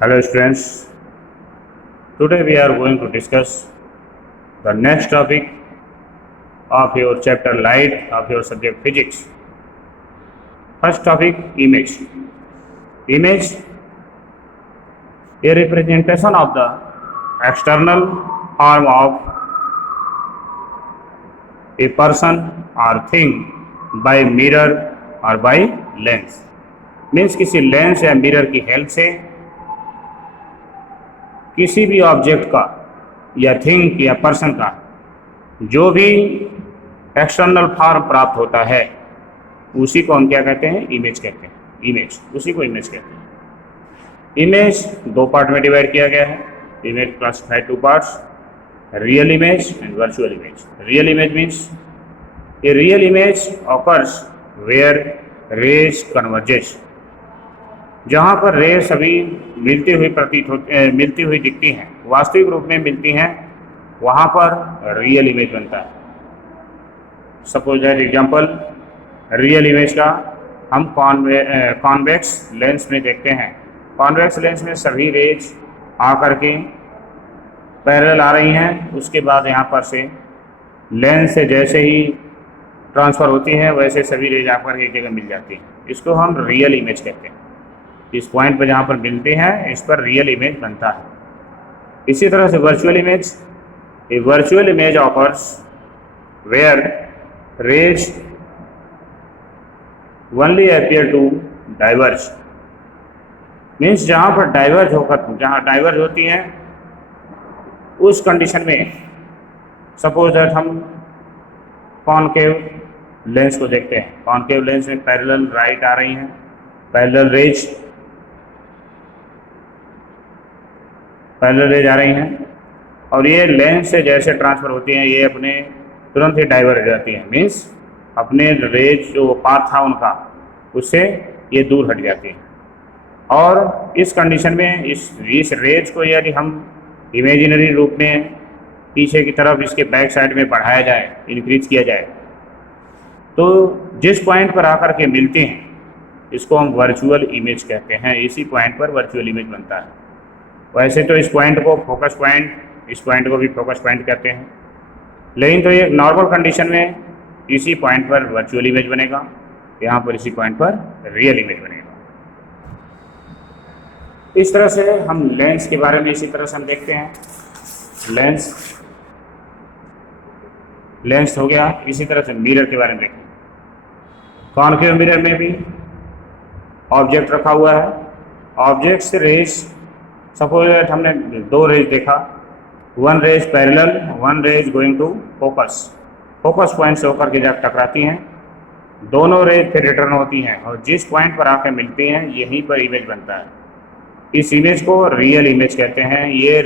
Hello students, today we are going to discuss the next topic of your chapter Light of your subject Physics. First topic, image. Image, a representation of the external form of a person or thing by mirror or by lens. Means किसी lens या mirror की help से किसी भी object का या thing या person का जो भी एक्सटर्नल फॉर्म प्राप्त होता है उसी को हम क्या कहते हैं, इमेज कहते हैं। इमेज, उसी को इमेज कहते हैं। इमेज दो पार्ट में डिवाइड किया गया है। Image classified two parts, real image and virtual image. Real image means a real image occurs where rays converges, जहाँ पर रेज सभी मिलती हुई दिखती हैं, वास्तविक रूप में मिलती हैं, वहाँ पर रियल इमेज बनता है। Suppose that example, real image का हम कॉन्वेक्स लेंस में देखते हैं। कॉन्वेक्स लेंस में सभी रेज आकर के पैरेलल आ रही हैं, उसके बाद यहाँ पर से लेंस से जैसे ही ट्रांसफ़र होती हैं वैसे सभी रेज आकर एक जगह मिल जाती हैं। इसको हम रियल इमेज कहते हैं। इस पॉइंट पर जहाँ पर मिलते हैं इस पर रियल इमेज बनता है। इसी तरह से virtual image, a virtual image occurs where rays only appear to diverge, means जहाँ पर जहाँ डाइवर्ज होती हैं उस कंडीशन में, सपोज दैट हम कॉनकेव लेंस को देखते हैं। कॉनकेव लेंस में पैरेलल राइट आ रही हैं, पैरेलल रेज आ रही हैं, और ये लेंस से जैसे ट्रांसफ़र होती हैं ये अपने तुरंत ही डाइवर्ट हो जाती हैं। मीन्स अपने रेज जो पाथ था उनका उससे ये दूर हट जाती हैं। और इस कंडीशन में इस रेज को यदि हम इमेजिनरी रूप में पीछे की तरफ इसके बैक साइड में बढ़ाया जाए, इंक्रीज किया जाए, तो जिस पॉइंट पर आकर के मिलते हैं इसको हम वर्चुअल इमेज कहते हैं। इसी पॉइंट पर वर्चुअल इमेज बनता है। वैसे तो इस पॉइंट को फोकस पॉइंट, इस पॉइंट को भी फोकस पॉइंट कहते हैं, लेकिन तो ये नॉर्मल कंडीशन में इसी पॉइंट पर वर्चुअल इमेज बनेगा, यहाँ पर इसी पॉइंट पर रियल इमेज बनेगा। इस तरह से हम लेंस के बारे में इसी तरह से हम देखते हैं। लेंस हो गया। इसी तरह से मिरर के बारे में देखते हैं। कॉनकेव मिरर में भी ऑब्जेक्ट रखा हुआ है। ऑब्जेक्ट से रेज, सपोज दैट हमने दो रेज देखा, one rays parallel, one rays going to focus point से होकर के जब टकराती हैं दोनों रेज फिर रिटर्न होती हैं और जिस पॉइंट पर आकर मिलती हैं यहीं पर इमेज बनता है। इस इमेज को रियल इमेज कहते हैं। ये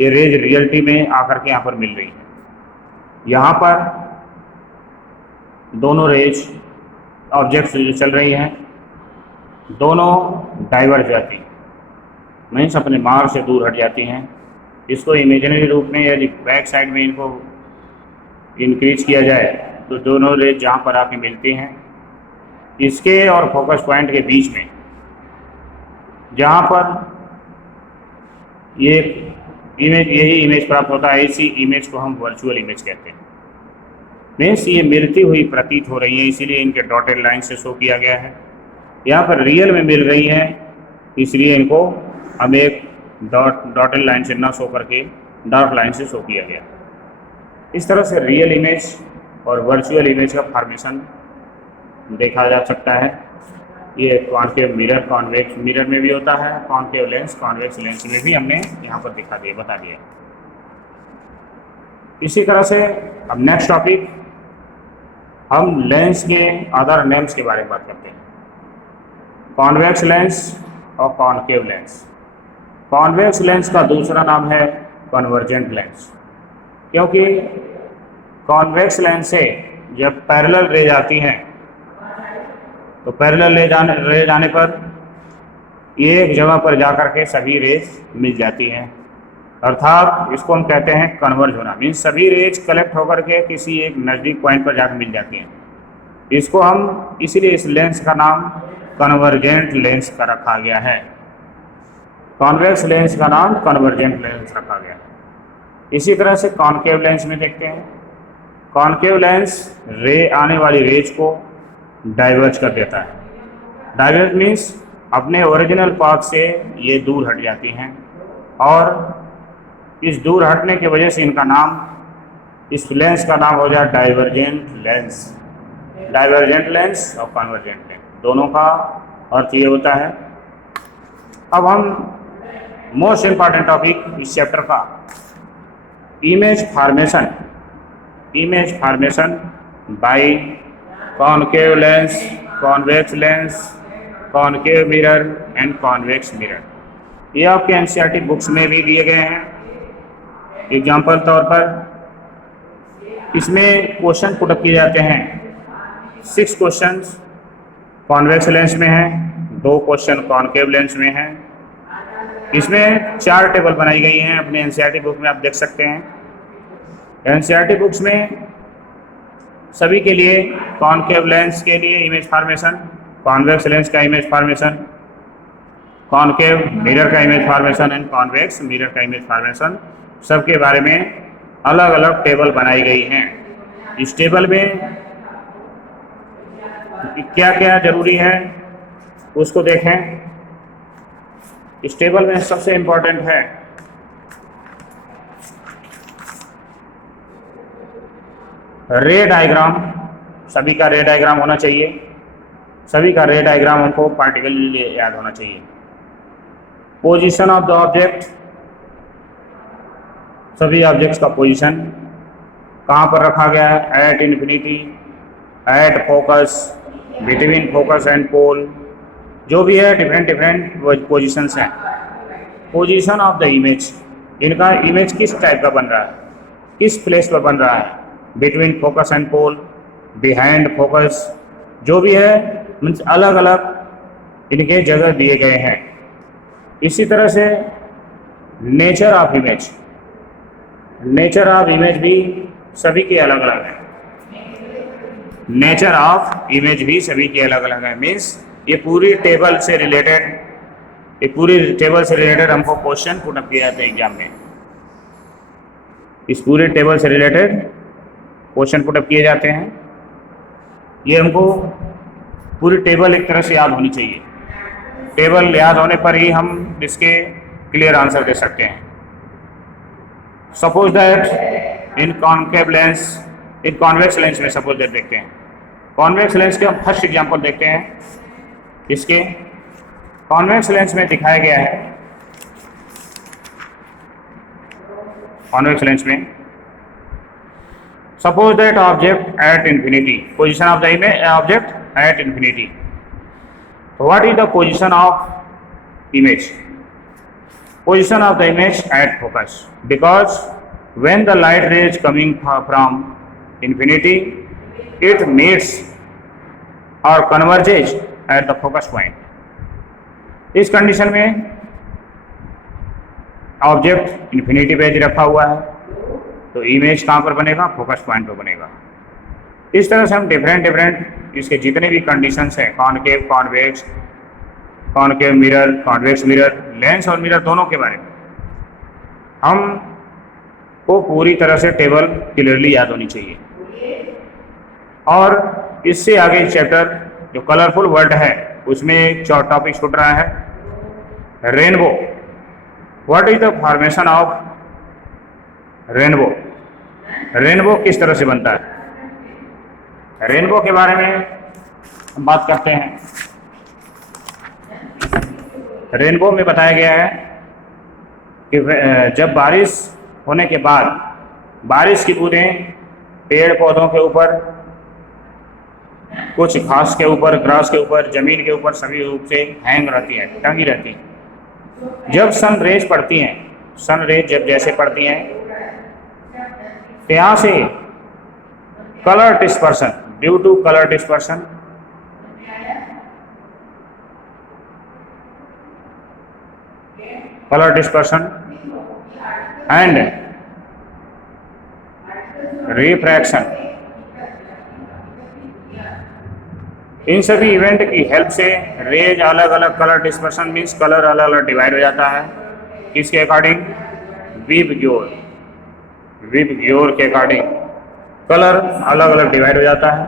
रेज रियलिटी में आकर के यहाँ पर मिल रही है। यहाँ पर दोनों रेज ऑब्जेक्ट्स जो चल रही हैं दोनों डाइवर्ज जाती हैं, मीन्स अपने मार्ग से दूर हट जाती हैं। इसको इमेजिनरी रूप में यदि बैक साइड में इनको इंक्रीज किया जाए तो दोनों रेज जहाँ पर आके मिलती हैं इसके और फोकस पॉइंट के बीच में, जहाँ पर यही इमेज प्राप्त होता है, इसी इमेज को हम वर्चुअल इमेज कहते हैं। मीन्स ये मिलती हुई प्रतीत हो रही है, इसीलिए इनके डॉटेड लाइन से शो किया गया है। यहाँ पर रियल में मिल रही हैं, इसलिए इनको हम एक डॉटेड लाइन से ना शो करके डार्क लाइन से शो किया गया। इस तरह से रियल इमेज और वर्चुअल इमेज का फॉर्मेशन देखा जा सकता है। ये कॉनकेव मिरर, कॉन्वेक्स मिरर में भी होता है, कॉनकेव लेंस, कॉन्वेक्स लेंस में भी हमने यहाँ पर बता दिया। इसी तरह से अब नेक्स्ट टॉपिक, हम लेंस के अदर नेम्स के बारे में बात करते हैं। कॉन्वेक्स लेंस और कॉनकेव लेंस। कॉन्वेक्स लेंस का दूसरा नाम है कन्वर्जेंट लेंस, क्योंकि कॉन्वेक्स लेंस से जब पैरेलल रेज आती हैं तो पैरेलल रेज आने पर एक जगह पर जाकर के सभी रेज मिल जाती हैं, अर्थात इसको हम कहते हैं कन्वर्ज होना। मीन्स सभी रेज कलेक्ट होकर के किसी एक नज़दीक पॉइंट पर जाकर मिल जाती हैं। इसको हम इसीलिए इस लेंस का नाम कन्वर्जेंट लेंस का रखा गया है। कॉन्वेक्स लेंस का नाम कन्वर्जेंट लेंस रखा गया। इसी तरह से कॉनकेव लेंस में देखते हैं, कॉनकेव लेंस रे आने वाली रेज को डाइवर्ज कर देता है। डाइवर्ज मीन्स अपने ओरिजिनल पाथ से ये दूर हट जाती हैं और इस दूर हटने की वजह से इनका नाम, इस लेंस का नाम हो जाए डाइवर्जेंट लेंस। डाइवर्जेंट लेंस और कन्वर्जेंट लेंस दोनों का अर्थ ये होता है। अब हम मोस्ट इम्पॉर्टेंट टॉपिक इस चैप्टर का, image formation. Image formation by concave lens, convex lens, concave mirror and convex mirror. ये आपके एनसीईआरटी बुक्स में भी दिए गए हैं। एग्जाम्पल तौर पर इसमें क्वेश्चन पुटअप किए जाते हैं। 6 क्वेश्चंस कॉन्वेक्स लेंस में हैं, 2 क्वेश्चन कॉनकेव लेंस में हैं। इसमें 4 टेबल बनाई गई हैं, अपने एनसीईआरटी बुक में आप देख सकते हैं। एनसीईआरटी बुक्स में सभी के लिए कॉनकेव लेंस के लिए इमेज फार्मेशन, कॉन्वेक्स लेंस का इमेज फार्मेशन, कॉनकेव मिरर का image formation and convex mirror का इमेज फार्मेशन, सबके बारे में अलग अलग टेबल बनाई गई हैं। इस टेबल में क्या क्या जरूरी है उसको देखें। इस टेबल में सबसे इम्पोर्टेंट है रे डायग्राम। सभी का रे डायग्राम होना चाहिए, सभी का रे डायग्राम हमको पार्टिकुलरली याद होना चाहिए। पोजीशन ऑफ द ऑब्जेक्ट, सभी ऑब्जेक्ट्स का पोजीशन कहाँ पर रखा गया है, at infinity, at focus, between focus and pole, जो भी है डिफरेंट डिफरेंट पोजीशंस हैं। पोजीशन ऑफ द इमेज, इनका इमेज किस टाइप का बन रहा है, किस प्लेस पर बन रहा है, between focus and pole, behind focus, जो भी है मीन्स अलग अलग इनके जगह दिए गए हैं। इसी तरह से nature of image, nature of image भी सभी के अलग अलग है। नेचर ऑफ इमेज भी सभी के अलग अलग है। मीन्स ये पूरी टेबल से रिलेटेड, ये पूरी टेबल से रिलेटेड हमको क्वेश्चन पुटअप किए जाते हैं एग्जाम में। इस पूरे टेबल से रिलेटेड क्वेश्चन पुटअप किए जाते हैं। ये हमको पूरी टेबल एक तरह से याद होनी चाहिए। टेबल याद होने पर ही हम इसके क्लियर आंसर दे सकते हैं। Suppose that in concave lens, in convex lens में सपोज दैट देखते हैं। कॉन्वेक्स लेंस के हम फर्स्ट एग्जांपल देखते हैं। इसके कॉन्वेक्स लेंस में दिखाया गया है, कॉन्वेक्स लेंस में suppose that object at infinity, position of the image object at infinity. What is the position of image? Position of the image at focus, because when the light ray is coming from infinity, it meets or converges at the focus point. इस condition में object infinity पे रखा हुआ है तो image कहाँ पर बनेगा? फोकस पॉइंट पर बनेगा। इस तरह से हम डिफरेंट इसके जितने भी कंडीशंस हैं, concave, convex, concave mirror, convex mirror, lens और मिरर दोनों के बारे में हम को पूरी तरह से टेबल क्लियरली याद होनी चाहिए। और इससे आगे चैप्टर जो कलरफुल वर्ल्ड है उसमें एक टॉपिक छूट रहा है, rainbow. What is the formation of rainbow? Rainbow किस तरह से बनता है? रेनबो के बारे में हम बात करते हैं। रेनबो में बताया गया है कि जब बारिश होने के बाद बारिश की बूंदें पेड़ पौधों के ऊपर, कुछ घास के ऊपर, ग्रास के ऊपर, जमीन के ऊपर सभी रूप से हैंग रहती हैं, टंगी रहती हैं। जब सन रेज पड़ती हैं, सन रेज जब जैसे पड़ती हैं तो यहाँ से colour dispersion, due to colour dispersion, color dispersion and refraction, इन सभी इवेंट की हेल्प से रेज अलग अलग कलर डिस्पर्सन मीन्स कलर अलग अलग डिवाइड हो जाता है। किसके अकॉर्डिंग? विब ग्योर के अकॉर्डिंग कलर अलग अलग डिवाइड हो जाता है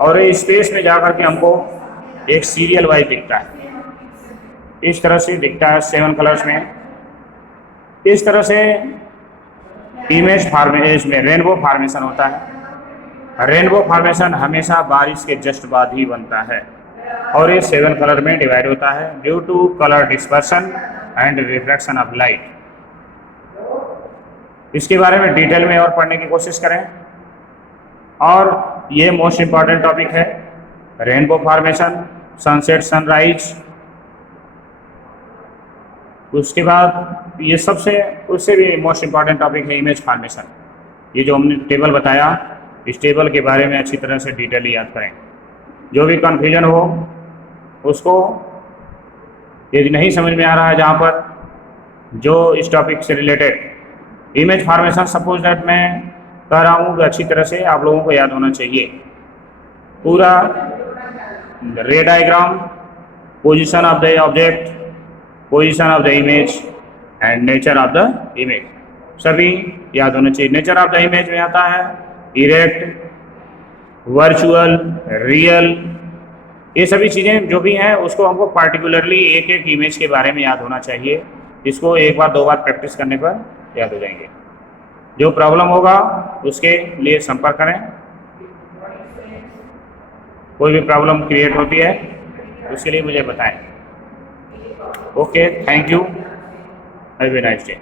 और ये स्पेस में जाकर के हमको एक सीरियल वाइज दिखता है। इस तरह से दिखता है 7 कलर्स में। इस तरह से इमेज फॉर्मेशन में रेनबो फॉर्मेशन होता है। रेनबो फॉर्मेशन हमेशा बारिश के जस्ट बाद ही बनता है और ये 7 कलर में डिवाइड होता है due to colour dispersion and reflection of light. इसके बारे में डिटेल में और पढ़ने की कोशिश करें और ये मोस्ट इम्पॉर्टेंट टॉपिक है रेनबो फॉर्मेशन, सनसेट, सनराइज। उसके बाद ये सबसे उससे भी मोस्ट इम्पॉर्टेंट टॉपिक है इमेज फॉर्मेशन। ये जो हमने टेबल बताया इस टेबल के बारे में अच्छी तरह से डिटेल याद करें। जो भी कन्फ्यूजन हो उसको, यदि नहीं समझ में आ रहा है जहाँ पर जो इस टॉपिक से related image formation, suppose that मैं कह रहा हूँ कि अच्छी तरह से आप लोगों को याद होना चाहिए पूरा रे diagram, position of the object, position of the image and nature of the image, सभी याद होना चाहिए। नेचर ऑफ द इमेज में आता है इरेक्ट, वर्चुअल, रियल, ये सभी चीज़ें जो भी हैं उसको हमको पार्टिकुलरली एक एक इमेज के बारे में याद होना चाहिए। इसको एक बार 2 बार प्रैक्टिस करने पर याद हो जाएंगे। जो प्रॉब्लम होगा उसके लिए संपर्क करें। कोई भी प्रॉब्लम क्रिएट होती है उसके लिए मुझे बताएं। Okay, thank you, have a nice day.